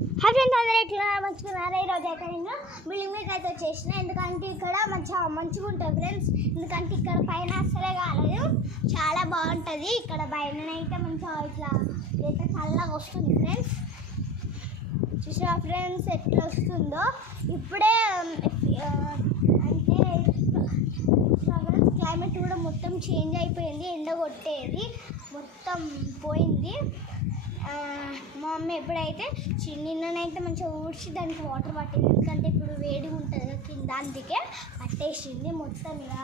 Hi friends, అందరూ ఎట్లా మంచుకున్నారా? ఈరోజు అయితే నేను బిల్డింగ్ మీదకి అయితే వచ్చేసిన. ఎందుకంటే ఇక్కడ మంచిగా ఉంటుంది ఫ్రెండ్స్. ఎందుకంటే ఇక్కడ పైన అసలే కాలేదు, చాలా బాగుంటుంది. ఇక్కడ పైన అయితే మంచిగా ఇట్లా అయితే చల్లగా వస్తుంది ఫ్రెండ్స్. చూసా ఫ్రెండ్స్ ఎట్లా వస్తుందో ఇప్పుడే. అంటే క్లైమేట్ కూడా మొత్తం చేంజ్ అయిపోయింది. ఎండ కొట్టేది మొత్తం పోయింది. మా మమ్మీ ఎప్పుడైతే నిన్ననైతే మంచిగా ఊడ్చి దానికి వాటర్ పట్టింది. ఎందుకంటే ఇప్పుడు వేడిగా ఉంటుంది కింద, అందుకే పట్టేసింది మొత్తం. ఇక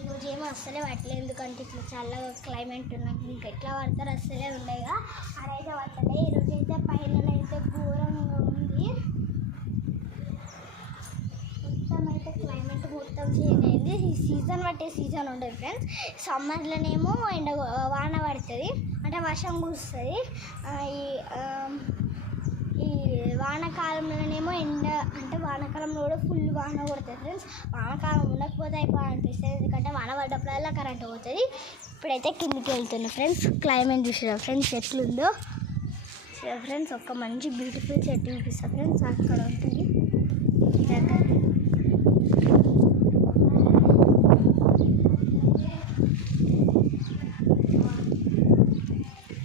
ఈరోజు ఏమో అస్సలే పట్టలేదు, ఎందుకంటే ఇట్లా చల్లగా క్లైమేట్ ఉన్నాక ఇంకా ఎట్లా పడతారు, అస్సలే ఉండేగా అదైతే పట్టలే. ఈరోజు అయితే పైన అయితే ఘోరంగా ఉంది. మొత్తం అయితే క్లైమేట్ మొత్తం చేంజ్ అయింది. ఈ సీజన్ బట్టే సీజన్ ఉండదు ఫ్రెండ్స్. సమ్మర్లోనేమో వాన పడుతుంది, అంటే వర్షం కురుస్తుంది. ఈ వానాకాలంలోనేమో ఎండ, అంటే వానాకాలంలో కూడా ఫుల్ వాన కొడుతుంది ఫ్రెండ్స్. వానాకాలం ఉండకపోతే అయిపోయి అనిపిస్తుంది, ఎందుకంటే వాన పడ్డప్పుడల్లా కరెంట్ పోతుంది. ఇప్పుడైతే కిందికి వెళ్తుంది ఫ్రెండ్స్. క్లైమేట్ చూసారా ఫ్రెండ్స్ ఎట్లుందో ఫ్రెండ్స్. ఒక మంచి బ్యూటిఫుల్ చెట్టు చూపిస్తా ఫ్రెండ్స్, అక్కడ ఉంటుంది దగ్గర.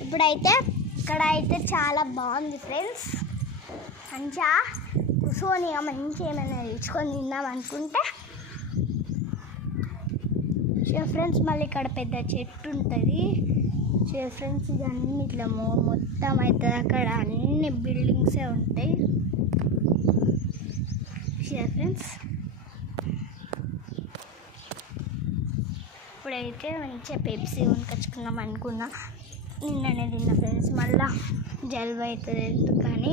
ఇప్పుడైతే ఇక్కడ అయితే చాలా బాగుంది ఫ్రెండ్స్. మంచిగా కూర్చొని మంచిగా ఏమైనా తెచ్చుకొని తిందాం అనుకుంటే ఫ్రెండ్స్. మళ్ళీ ఇక్కడ పెద్ద చెట్టు ఉంటుంది ఫ్రెండ్స్. ఇవన్నీ ఇట్లా మొత్తం అవుతుంది. అక్కడ అన్ని బిల్డింగ్సే ఉంటాయి ఫ్రెండ్స్. ఇప్పుడైతే మంచిగా పెప్సీ కొనుకొచ్చుకుందాం అనుకున్నా. నిన్ననే తిన్నా ఫ్రెండ్స్. మళ్ళీ జలుబు అవుతుంది ఎందుకని